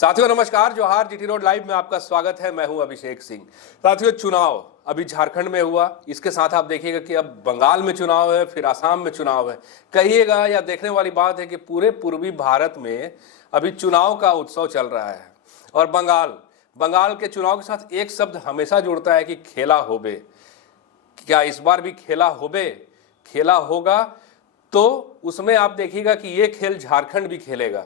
साथियों नमस्कार, जोहार। जीटी रोड लाइव में आपका स्वागत है। मैं हूं अभिषेक सिंह। साथियों, चुनाव अभी झारखंड में हुआ, इसके साथ आप देखिएगा कि अब बंगाल में चुनाव है, फिर आसाम में चुनाव है। कहिएगा या देखने वाली बात है कि पूरे पूर्वी भारत में अभी चुनाव का उत्सव चल रहा है। और बंगाल के चुनाव के साथ एक शब्द हमेशा जुड़ता है कि खेला होबे। क्या इस बार भी खेला होबे, खेला होगा? तो उसमें आप देखिएगा कि ये खेल झारखंड भी खेलेगा।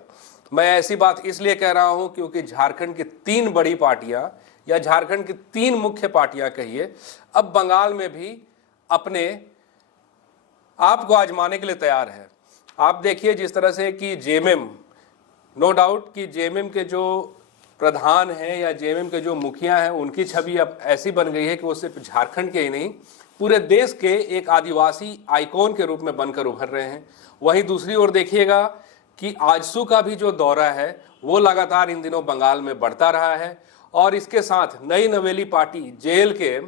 मैं ऐसी बात इसलिए कह रहा हूं क्योंकि झारखंड की तीन बड़ी पार्टियां या झारखंड की तीन मुख्य पार्टियां कहिए, अब बंगाल में भी अपने आप को आजमाने के लिए तैयार है। आप देखिए जिस तरह से कि जेएमएम, नो डाउट कि जेएमएम के जो प्रधान हैं या जेएमएम के जो मुखिया हैं, उनकी छवि अब ऐसी बन गई है कि वो सिर्फ झारखंड के ही नहीं, पूरे देश के एक आदिवासी आइकॉन के रूप में बनकर उभर रहे हैं। वहीं दूसरी ओर देखिएगा कि आजसू का भी जो दौरा है वो लगातार इन दिनों बंगाल में बढ़ता रहा है। और इसके साथ नई नवेली पार्टी जेएलके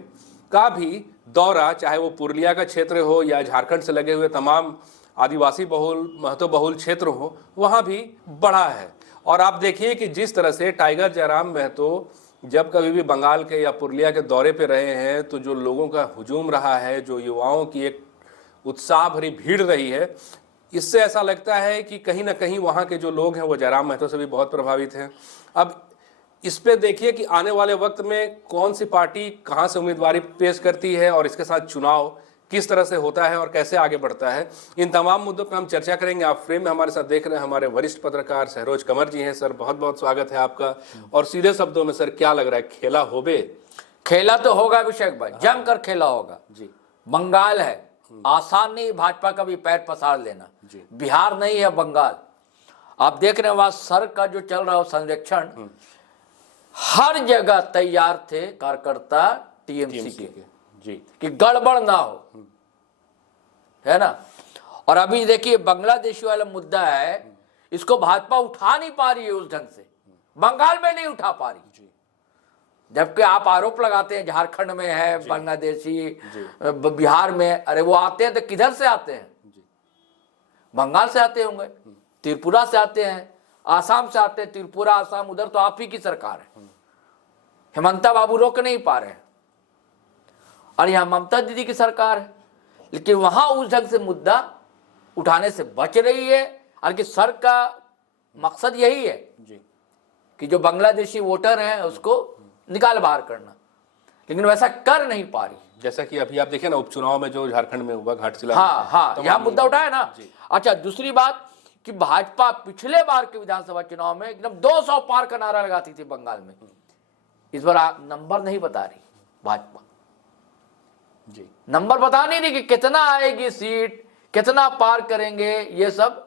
का भी दौरा, चाहे वो पुरुलिया का क्षेत्र हो या झारखंड से लगे हुए तमाम आदिवासी बहुल महत्व बहुल क्षेत्र हो, वहाँ भी बढ़ा है। और आप देखिए कि जिस तरह से टाइगर जयराम महतो जब कभी भी बंगाल के या पुरुलिया के दौरे पे रहे हैं, तो जो लोगों का हुजूम रहा है, जो युवाओं की एक उत्साह भरी भीड़ रही है, इससे ऐसा लगता है कि कहीं ना कहीं वहाँ के जो लोग हैं वो जयराम महतो से भी बहुत प्रभावित हैं। अब इस पे देखिए कि आने वाले वक्त में कौन सी पार्टी कहाँ से उम्मीदवारी पेश करती है और इसके साथ चुनाव किस तरह से होता है और कैसे आगे बढ़ता है। इन तमाम मुद्दों पर हम चर्चा करेंगे। आप फ्रेम में हमारे साथ देख रहे हैं हमारे वरिष्ठ पत्रकार सहरोज कंवर जी हैं। सर, बहुत बहुत स्वागत है आपका। और सीधे शब्दों में सर, क्या लग रहा है, खेला होबे? खेला तो होगा अभिषेक भाई, जमकर खेला होगा जी। बंगाल है, आसान नहीं भाजपा का भी पैर पसार लेना। बिहार नहीं है, बंगाल। आप देख रहे हैं वहां सर का जो चल रहा है संरक्षण, हर जगह तैयार थे कार्यकर्ता टीएमसी के जी कि गड़बड़ ना हो, है ना। और अभी देखिए बांग्लादेशी वाला मुद्दा है, इसको भाजपा उठा नहीं पा रही है उस ढंग से, बंगाल में नहीं उठा पा रही। जबकि आप आरोप लगाते हैं झारखंड में है बांग्लादेशी, बिहार में, अरे वो आते हैं तो किधर से आते हैं? बंगाल से आते होंगे, त्रिपुरा से आते हैं, आसाम से आते हैं। त्रिपुरा आसाम उधर तो आप ही की सरकार है, हेमंता बाबू रोक नहीं पा रहे हैं, और यहाँ ममता दीदी की सरकार है। लेकिन वहां उस ढंग से मुद्दा उठाने से बच रही है। और कि सर का मकसद यही है कि जो बांग्लादेशी वोटर हैं उसको निकाल बाहर करना, लेकिन वैसा कर नहीं पा रही। जैसा कि अभी आप देखिए ना उपचुनाव में जो झारखंड में हुआ, घाटशिला, हाँ, यहाँ मुद्दा उठाया ना। अच्छा, दूसरी बात कि भाजपा पिछले बार के विधानसभा चुनाव में एकदम 200 पार का नारा लगाती थी बंगाल में। इस बार नंबर नहीं बता रही भाजपा, नंबर बता नहीं रही कि कितना आएगी सीट, कितना पार करेंगे, ये सब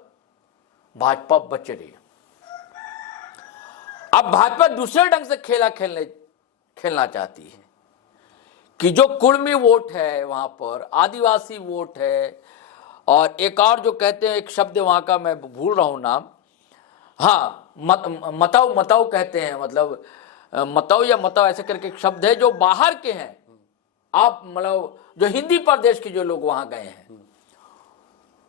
भाजपा बच रही है। अब भाजपा दूसरे ढंग से खेलना चाहती है कि जो कुर्मी वोट है वहां पर, आदिवासी वोट है, और एक और जो कहते हैं एक शब्द वहां का मैं भूल रहा हूं नाम, हाँ, मताऊ कहते हैं, मतलब मताऊ या मताऊ ऐसे करके एक शब्द है, जो बाहर के हैं, आप मतलब जो हिंदी प्रदेश के जो लोग वहां गए हैं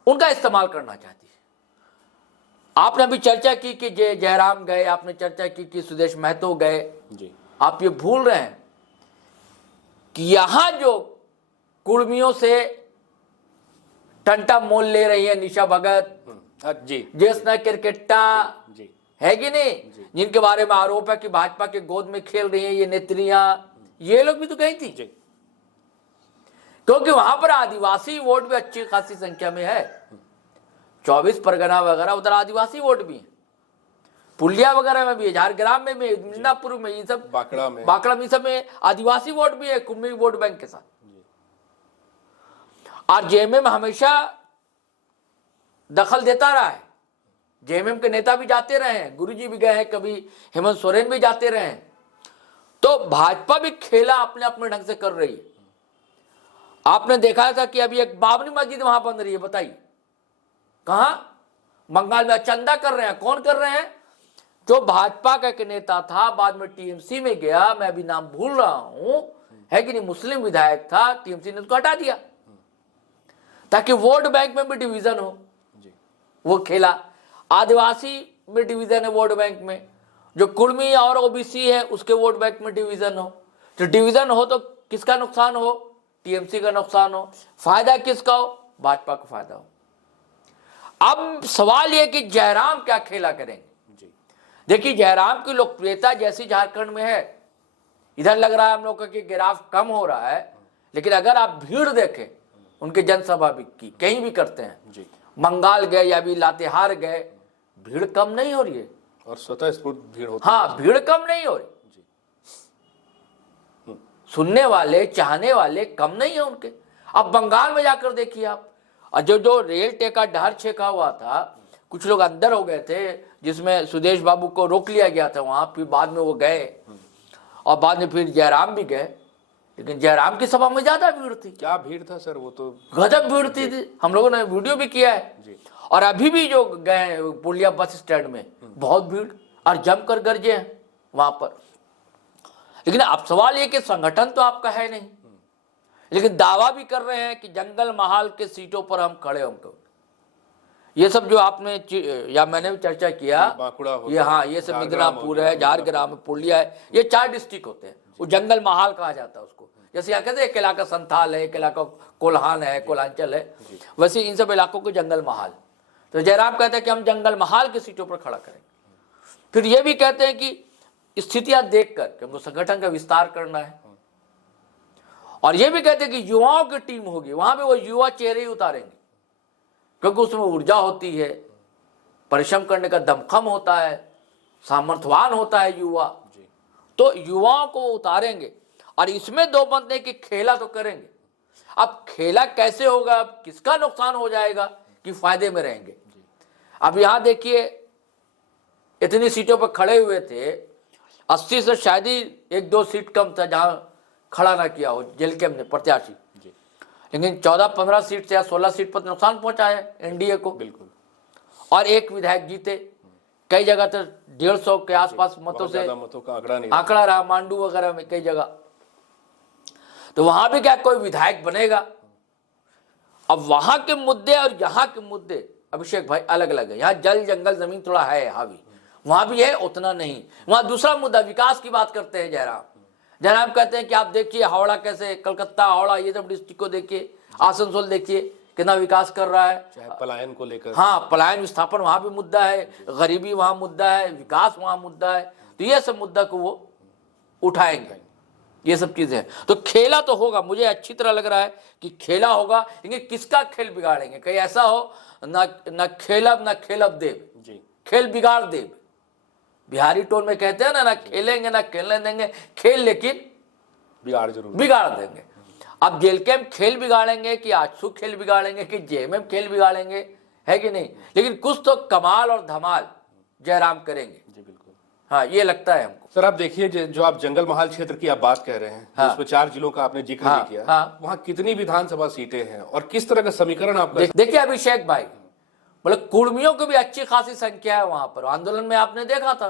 उनका इस्तेमाल करना चाहती है। आपने अभी चर्चा की कि जयराम गए, आपने चर्चा की कि सुदेश महतो गए जी। आप ये भूल रहे हैं कि यहां जो कुर्मियों से टंटा मोल ले रही है निशा भगत जी, जेसना क्रिकेटा है कि नहीं, जिनके बारे में आरोप है कि भाजपा के गोद में खेल रही हैं ये नेत्रियां, ये लोग भी तो गई थी, क्योंकि वहां पर आदिवासी वोट भी अच्छी खासी संख्या में है। 24 परगना वगैरह उधर आदिवासी वोट भी है, पुलिया वगैरह में भी है, झारग्राम में भी, मिदनापुर में, ये सब बांकड़ा में सब में आदिवासी वोट भी है, कुम्मी वोट बैंक के साथ। और जेएमएम हमेशा दखल देता रहा है, जेएमएम के नेता भी जाते रहे हैं, गुरुजी भी गए हैं, कभी हेमंत सोरेन भी जाते रहे हैं। तो भाजपा भी खेला अपने अपने ढंग से कर रही है। आपने देखा था कि अभी एक बाबरी मस्जिद वहां बन रही है, बताइए कहां? बंगाल में। चंदा कर रहे हैं, कौन कर रहे हैं? जो भाजपा का एक नेता था, बाद में टीएमसी में गया, मैं अभी नाम भूल रहा हूं, है कि नहीं, मुस्लिम विधायक था, टीएमसी ने उसको हटा दिया ताकि वोट बैंक में भी डिवीजन हो। वो खेला, आदिवासी में डिवीजन है वोट बैंक में, जो कुर्मी और ओबीसी है उसके वोट बैंक में डिवीजन हो, तो डिवीजन हो तो किसका नुकसान हो? टीएमसी का नुकसान हो। फायदा किसका हो? भाजपा का फायदा हो। अब सवाल यह कि जयराम क्या खेला करेंगे। जी देखिए, जयराम की लोकप्रियता जैसी झारखंड में है, इधर लग रहा है हम लोग का कि ग्राफ कम हो रहा है, लेकिन अगर आप भीड़ देखें उनके जनसभा भी की कहीं भी करते हैं, जी बंगाल गए या भी लातेहार गए, भीड़ कम नहीं हो रही है। और स्वतः स्फूर्त भीड़ होती है। हाँ, भीड़ कम नहीं हो रही। जी सुनने वाले चाहने वाले कम नहीं है उनके। अब बंगाल में जाकर देखिए आप, और जो रेल टेका डहर छेका हुआ था, कुछ लोग अंदर हो गए थे, जिसमें सुदेश बाबू को रोक लिया गया था वहां, फिर बाद में वो गए और बाद में फिर जयराम भी गए, लेकिन जयराम की सभा में ज्यादा भीड़ थी। क्या भीड़ था सर, वो तो गजब भीड़ थी। हम लोगों ने वीडियो भी किया है। जी और अभी भी जो गए पुलिया बस स्टैंड में बहुत भीड़ और जमकर गरजे हैं वहां पर। लेकिन अब सवाल ये कि संगठन तो आपका है नहीं, लेकिन दावा भी कर रहे हैं कि जंगल महाल के सीटों पर हम खड़े होंगे। ये सब जो आपने या मैंने भी चर्चा किया, बांकुड़ा होता ये हाँ, है, ये सब झारग्राम मिदनापुर हो है, गया, झारग्राम है, पुलिया है, ये 4 डिस्ट्रिक्ट होते हैं। वो जंगल महाल कहा जाता है उसको। जैसे यहाँ कहते हैं एक इलाका संथाल है, एक इलाका कोल्हान है, कोलांचल है, वैसे इन सब इलाकों को जंगल महाल। तो जयराम कहते हैं कि हम जंगल महाल की सीटों पर खड़ा करेंगे। फिर ये भी कहते हैं कि स्थितियां देखकर कि हमको संगठन का विस्तार करना है, और ये भी कहते हैं कि युवाओं की टीम होगी, वहां पे वो युवा चेहरे ही उतारेंगे, क्योंकि उसमें ऊर्जा होती है, परिश्रम करने का दमखम होता है, सामर्थ्यवान होता है युवा। तो युवाओं को उतारेंगे, और इसमें दो मत नहीं कि खेला तो करेंगे। अब खेला कैसे होगा, अब किसका नुकसान हो जाएगा कि फायदे में रहेंगे। अब यहां देखिए, इतनी सीटों पर खड़े हुए थे, 80 से शायद ही 1-2 सीट कम था जहां खड़ा ना किया हो जेलकेम ने प्रत्याशी, लेकिन 14-15 सीट से या 16 सीट पर नुकसान पहुंचाया एनडीए को। बिल्कुल। और एक विधायक जीते, कई जगह तो 150 के आसपास मतों से मतों का आंकड़ा नहीं आंकड़ा रहा, मांडू वगैरह में कई जगह। तो वहां भी क्या कोई विधायक बनेगा। अब वहां के मुद्दे और यहाँ के मुद्दे अभिषेक भाई अलग अलग है। यहाँ जल जंगल जमीन थोड़ा है हावी, वहां भी है, उतना नहीं। वहां दूसरा मुद्दा विकास की बात करते हैं जयराम कहते हैं कि आप देखिए हावड़ा कैसे, कलकत्ता हावड़ा ये सब डिस्ट्रिक्ट को देखिए, आसनसोल देखिए कितना विकास कर रहा है। चाहे पलायन को लेकर, हाँ, पलायन विस्थापन वहां भी मुद्दा है, गरीबी वहां मुद्दा है, विकास वहां मुद्दा है। तो ये सब मुद्दा को वो उठाएंगे, ये सब चीजें हैं। तो खेला तो होगा, मुझे अच्छी तरह लग रहा है कि खेला होगा, लेकिन किसका खेल बिगाड़ेंगे। कहीं ऐसा हो ना खेलब देव, खेल बिगाड़ देव। बिहारी टोन में कहते हैं ना खेलेंगे ना खेलने देंगे, खेल लेकिन बिगाड़ देंगे। अब जेलकेम खेल बिगाड़ेंगे कि आजसू खेल बिगाड़ेंगे कि जेएमएम खेल बिगाड़ेंगे, है कि नहीं। लेकिन कुछ तो कमाल और धमाल जयराम करेंगे। जी बिल्कुल। हाँ, ये लगता है हमको। सर आप देखिए, जो आप जंगल महाल क्षेत्र की आप बात कह रहे हैं, हाँ, उसमें 4 जिलों का आपने जिक्र भी किया, हाँ, वहाँ कितनी विधानसभा सीटें हैं और किस तरह का समीकरण आपका? देखिए अभिषेक भाई, मतलब कुर्मियों की भी अच्छी खासी संख्या है वहां पर। आंदोलन में आपने देखा था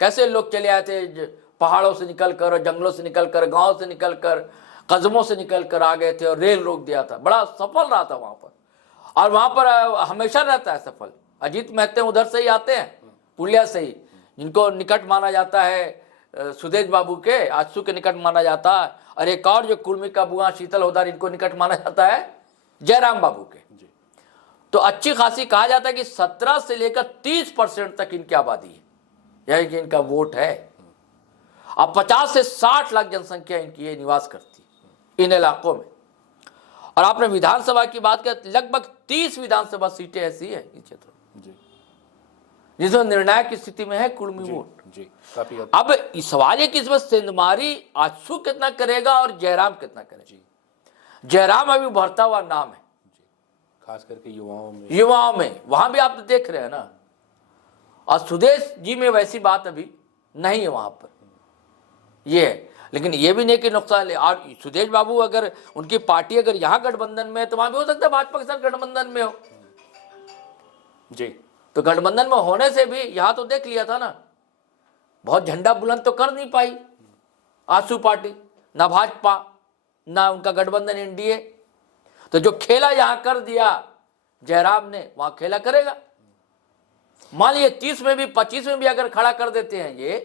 कैसे लोग चले आए थे, पहाड़ों से निकलकर, जंगलों से निकलकर, गांव से निकलकर, कदमों से निकलकर आ गए थे और रेल रोक दिया था। बड़ा सफल रहा था वहां पर, और वहां पर हमेशा रहता है सफल। अजीत महते उधर से ही आते हैं, पुलिया से ही, जिनको निकट माना जाता है सुदेश बाबू के, आजसू के निकट माना जाता है। और एक और जो कुर्मी का बुआ शीतल होदार, इनको निकट माना जाता है जयराम बाबू के। तो अच्छी खासी कहा जाता है कि 17 से लेकर 30% तक इनकी आबादी है, यही कि इनका वोट है। अब 50 से 60 लाख जनसंख्या इनकी ये निवास करती है इन इलाकों में। और आपने विधानसभा की बात की, लगभग 30 विधानसभा सीटें ऐसी है इस क्षेत्र में जिसमें निर्णायक स्थिति में है कुर्मी वोट। काफी अब इस सवाल है कि इसमें सेंधमारी आजसू कितना करेगा और जयराम कितना करेगा। जयराम अभी उभरता हुआ नाम है, खास करके युवाओं में वहां भी आप देख रहे हैं ना। और सुदेश जी में वैसी बात अभी नहीं है वहां पर, ये है। लेकिन ये भी नहीं कि नुकसान ले। और सुदेश बाबू अगर उनकी पार्टी अगर यहाँ गठबंधन में है तो वहां भी हो सकता है भाजपा के साथ गठबंधन में हो जी। तो गठबंधन में होने से भी यहाँ तो देख लिया था ना, बहुत झंडा बुलंद तो कर नहीं पाई आजसू पार्टी, ना भाजपा ना उनका गठबंधन एनडीए। तो जो खेला यहां कर दिया जयराम ने, वहां खेला करेगा। मान लीजिए 30 में भी 25 में भी अगर खड़ा कर देते हैं ये,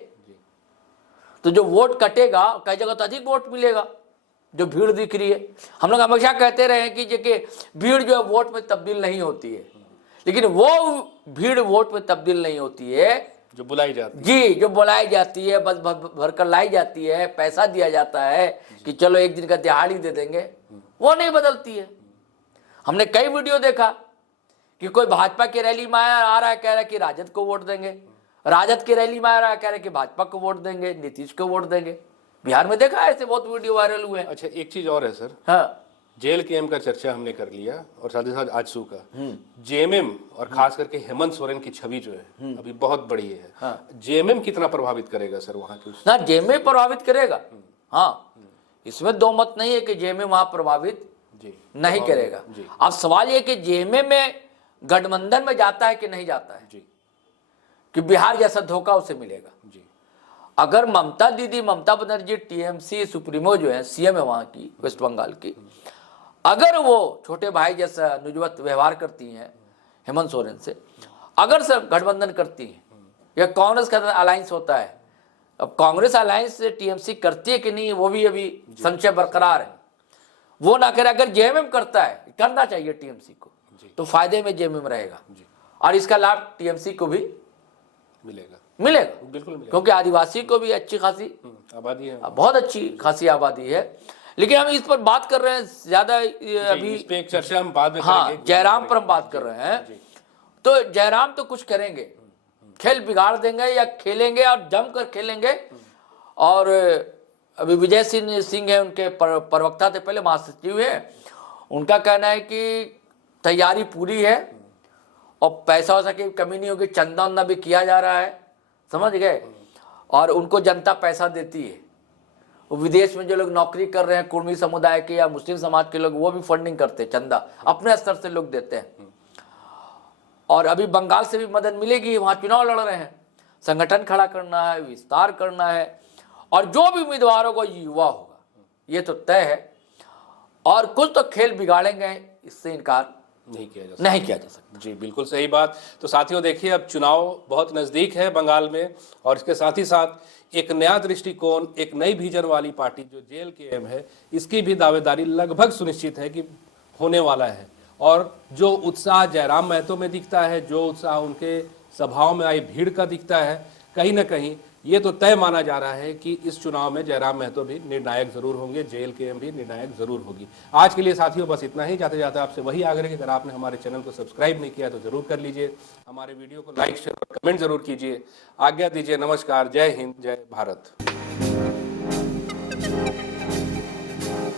तो जो वोट कटेगा कई जगह तो अधिक वोट मिलेगा। जो भीड़ दिख रही है, हम लोग हमेशा कहते रहे हैं कि भीड़ जो है वोट में तब्दील नहीं होती है, लेकिन वो भीड़ वोट में तब्दील नहीं होती है जो बुलाई जाती है। जी, जो बुलाई जाती है, बस भरकर लाई जाती है, पैसा दिया जाता है कि चलो एक दिन का दिहाड़ी दे देंगे, वो नहीं बदलती है। हमने कई वीडियो देखा कि कोई भाजपा की रैली में आ रहा है, कह रहा है कि राजद को वोट देंगे, राजद की रैली में आ रहा है, कह रहा है कि भाजपा को वोट देंगे, नीतीश को वोट देंगे। बिहार में देखा ऐसे बहुत वीडियो वायरल हुए हैं। अच्छा, एक चीज और है सर, हाँ, जेल के एम का चर्चा हमने कर लिया और साथ ही साथ आजसू का, जेएमएम और खास करके हेमंत सोरेन की छवि जो है अभी बहुत बड़ी है। हाँ। जेएमएम कितना प्रभावित करेगा सर वहां की? ना जेएमएम प्रभावित करेगा, हाँ, इसमें दो मत नहीं है कि जेएमएम वहां प्रभावित जी नहीं करेगा। जी। अब सवाल ये कि जेएमएम में गठबंधन में जाता है कि नहीं जाता है, जी कि बिहार जैसा धोखा उसे मिलेगा। जी। अगर ममता दीदी, ममता बनर्जी टीएमसी सुप्रीमो जो है, सीएम है वहां की, वेस्ट बंगाल की, अगर वो छोटे भाई जैसा नुजवत व्यवहार करती हैं हेमंत सोरेन से, अगर से गठबंधन करती हैं या कांग्रेस का अलायंस होता है, अब कांग्रेस अलायंस से टीएमसी करती है कि नहीं वो भी अभी संशय बरकरार है, वो ना करे। अगर जेएमएम करता है, करना चाहिए टीएमसी को, तो फायदे में जेएमएम रहेगा और इसका लाभ टीएमसी को भी मिलेगा, मिलेगा, बिल्कुल मिलेगा, क्योंकि आदिवासी को भी अच्छी खासी आबादी है, बहुत अच्छी खासी आबादी है। लेकिन हम इस पर बात कर रहे हैं ज्यादा अभी, इस पे एक चर्चा हम बाद में हाँ, करेंगे। जयराम पर हम बात कर रहे हैं। तो जयराम तो कुछ करेंगे, खेल बिगाड़ देंगे या खेलेंगे और जमकर खेलेंगे। और अभी विजय सिंह है उनके प्रवक्ता थे, पहले महासचिव है, उनका कहना है कि तैयारी पूरी है और पैसा वैसा की कमी नहीं होगी, चंदा उन्दा भी किया जा रहा है, समझ गए। और उनको जनता पैसा देती है, वो विदेश में जो लोग नौकरी कर रहे हैं कुर्मी समुदाय के या मुस्लिम समाज के लोग, वो भी फंडिंग करते हैं, चंदा अपने स्तर से लोग देते हैं। और अभी बंगाल से भी मदद मिलेगी, वहां चुनाव लड़ रहे हैं, संगठन खड़ा करना है, विस्तार करना है, और जो भी उम्मीदवार होगा युवा होगा, ये तो तय है। और कुछ तो खेल बिगाड़ेंगे, इससे इनकार नहीं किया जा सकता। जी बिल्कुल सही बात। तो साथियों देखिए, अब चुनाव बहुत नज़दीक है बंगाल में, और इसके साथ ही साथ एक नया दृष्टिकोण, एक नई विजन वाली पार्टी जो जेल के एम है, इसकी भी दावेदारी लगभग सुनिश्चित है कि होने वाला है। और जो उत्साह जयराम महतो में दिखता है, जो उत्साह उनके सभाओं में आई भीड़ का दिखता है, कहीं ना कहीं ये तो तय माना जा रहा है कि इस चुनाव में जयराम महतो भी निर्णायक जरूर होंगे, जेल के एम भी निर्णायक जरूर होगी। आज के लिए साथियों बस इतना ही। जाते जाते आपसे वही आग्रह कि अगर आपने हमारे चैनल को सब्सक्राइब नहीं किया तो जरूर कर लीजिए, हमारे वीडियो को लाइक शेयर और कमेंट जरूर कीजिए। आज्ञा दीजिए, नमस्कार, जय हिंद, जय भारत।